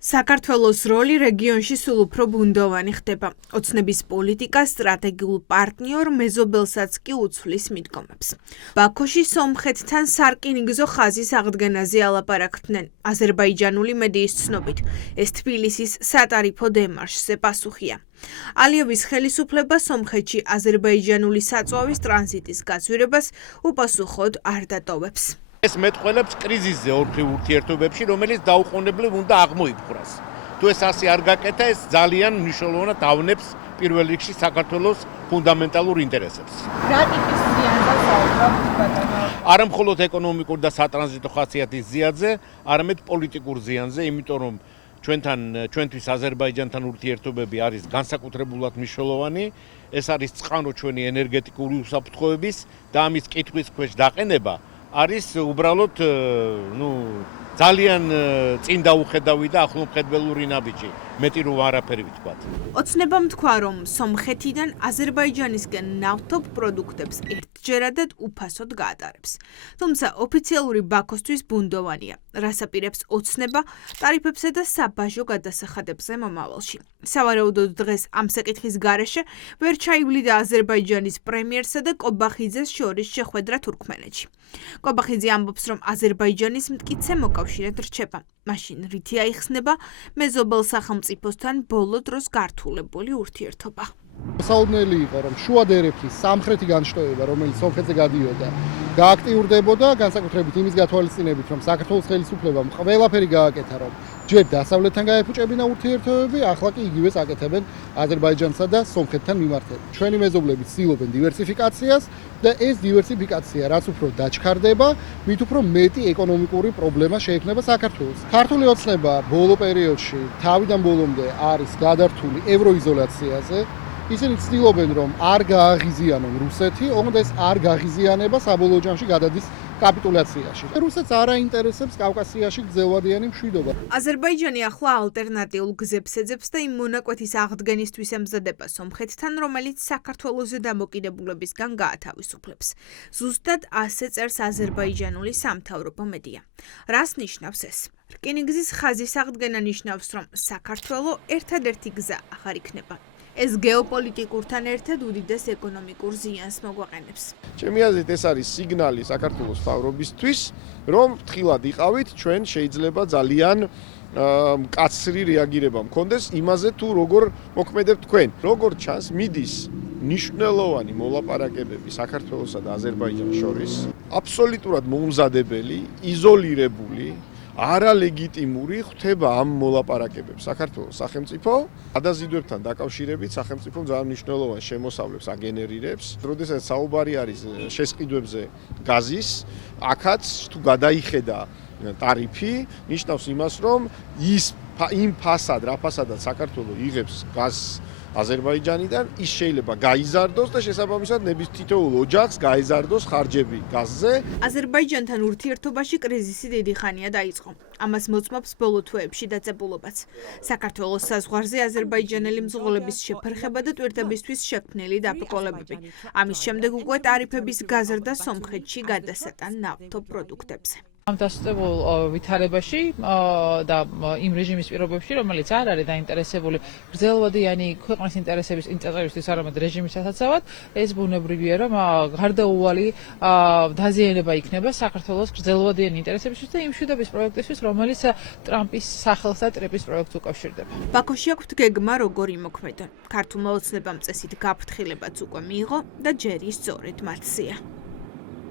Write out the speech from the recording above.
საქართველოს როლი რეგიონში სულ უფრო ბუნდოვანი ხდება. ოცნების პოლიტიკა სტრატეგიულ პარტნიორ მეზობელსაც კი უცვლის მიდგომებს. ბაქოში სომხეთთან სარკინიგზო ხაზის აღდგენაზე ალაპარაკდნენ. აზერბაიჯანული მედიის ცნობით, ეს თბილისის სატარიფო დემარშზე პასუხია. ალიევის ხელისუფლება სომხეთში აზერბაიჯანული საწვავის ტრანზიტის გაზვირებას უპასუხოდ არ დატოვებს. ეს მეტყველებს კრიზისზე ორქრივ ურთიერთობებში, რომელიც დაუყოვნებლივ უნდა აღმოიფხვრას. თუ ეს ასე არ გაკეთა, ეს ძალიან მნიშვნელოვნად ავნებს პირველ რიგში საქართველოს ფუნდამენტალურ ინტერესებს. რა ტიპის ზიანზე საუბრობთ ბატონო? არა მხოლოდ ეკონომიკურ და სატრანზიტო ხასიათის ზიანზე, არამედ პოლიტიკურ ზიანზე, იმიტომ რომ ჩვენთვის აზერბაიჯანთან ურთიერთობები არის განსაკუთრებულად მნიშვნელოვანი. ეს არის წყარო ჩვენი ენერგეტიკული უსაფრთხოების და ამის კითხვის ქვეშ დაყენება არის უბრალოდ ძალიან წინ დაუხედავი და ახლომხედველური ნაბიჯი, მეტი რომ არაფერი ვთქვათ. ოცნებამ თქვა, რომ სომხეთიდან აზერბაიჯანისკენ ნავთობ პროდუქტებს ერთჯერადად უფასოდ გაატარებს. თუმცა ოფიციალური ბაქოსთვის ბუნდოვანია, რას აპირებს ოცნება ტარიფებსა და საბაჟო გადასახადებზე მომავალში. სავარაუდოდ დღეს ამ საკითხის გარეშე ვერ ჩაივლიდა აზერბაიჯანის პრემიერსა და კობახიძეს შორის შეხვედრა თურქმენეთში. კობახიძე ამბობს, რომ აზერბაიჯანის მტკიცე მოკავშირედ რჩება. მაშინ რითი აიხსნება მეზობელ სახელმწიფოსთან ბოლო დროს გართულებული ურთიერთობა. საუდნელი იყო, რომ შუადერეფის სამხრეთი განშტოება, რომელიც სომხეთზე გადიოდა, გააქტიურდებოდა, განსაკუთრებით იმის გათვალისწინებით, რომ საქართველოს ხელისუფლებამ ყველაფერი გააკეთა, რომ ჯერ დასავლეთთან გაეფუჭებინა ურთიერთობები, ახლა კი იგივეს აკეთებენ აზერბაიჯანსა და სომხეთთან მიმართებით. ჩვენი მეზობლები ცდილობენ დივერსიფიკაციას და ეს დივერსიფიკაცია რაც უფრო დაჩქარდება, მით უფრო მეტი ეკონომიკური პრობლემა შეექმნება საქართველოს. ქართული ოცნება ბოლო პერიოდში თავიდან ბოლომდე არის გადართული ევროიზოლაციაზე. ისინი ცდილობენ, რომ არ გააღიზიანონ რუსეთი, ოღონდ ეს არ გაღიზიანება საბოლოო ჯამში გადადის კაპიტულაციაში. რუსეთს არ აინტერესებს კავკასიაში გრძელვადიანი მშვიდობა. აზერბაიჯანი ახლა ალტერნატიულ გზებს ეძებს და იმ მონაკვეთის აღდგენისთვის ემზადება სომხეთთან, რომელიც საქართველოს დამოკიდებულებისგან გაათავისუფლებს. ზუსტად ასე წერს აზერბაიჯანული სამთავრობო მედია. რას ნიშნავს ეს? რკინიგზის ხაზის აღდგენა ნიშნავს, რომ საქართველო ერთადერთი გზა აღარ იქნება. ეს გეოპოლიტიკურთან ერთად უდიდეს ეკონომიკურ ზიანს მოგვაყენებს. ჩემი აზრით ეს არის სიგნალი საქართველოს მთავრობისთვის, რომ ფრთხილად იყავით, ჩვენ შეიძლება ძალიან მკაცრი რეაგირება მქონდეს იმაზე თუ როგორ მოქმედებთ თქვენ. როგორ ჩანს, მიდის მნიშვნელოვანი მოლაპარაკებები საქართველოსა და აზერბაიჯანის შორის, აბსოლუტურად მოუმზადებელი, იზოლირებული არალეგიტიმური ხდება ამ მოლაპარაკებებს საქართველოს სახელმწიფო გადაზიდვებთან დაკავშირებით სახელმწიფო ძალიან მნიშვნელოვან შემოსავლებს აგენერირებს. როდესაც საუბარი არის შესყიდვებზე გაზის, აქაც თუ გადაიხედა ტარიფი, ნიშნავს იმას, რომ იმ ფასად, რა ფასადად საქართველო იღებს გაზს აზერბაიჯანიდან, ის შეიძლება გაიზარდოს და შესაბამისად თითოეულ ოჯახს გაიზარდოს ხარჯები გაზზე. აზერბაიჯანთან ურთიერთობაში კრიზისი დიდი ხანია დაიწყო. ამას მოწმობს ბოლო თვეებში დაძაბულობაც. საქართველოს საზღვარზე აზერბაიჯანელი მძღოლების შეფერხება და ტვირთებისთვის შექმნილი დაბრკოლებები. ამის შემდეგ უკვე ტარიფების გაზრდა სომხეთში გადასატან ნავთობ პროდუქტებზე. ამ დასწრებულ ვითარებაში და იმ რეჟიმის პირობებში, რომელიც არ არის დაინტერესებული გრძელვადიანი ქვეყნის ინტერესების ინტერესებისთვის, არამედ რეჟიმისათაცავად, ეს ბუნებრივია, რომ გარდაუვალი დაზიანება იქნება საქართველოს გრძელვადიანი ინტერესებისთვის და იმ მშვიდობის პროექტისთვის, რომელიც ტრამპის სახელს და ტრიპის პროექტს უკავშირდება. ბაქოში აქვთ გეგმა როგორ იმოქმედონ. ქართულმა ოცნებამ წესით გაფრთხილებაც უკვე მიიღო და ჯერი სწორედ მათზეა.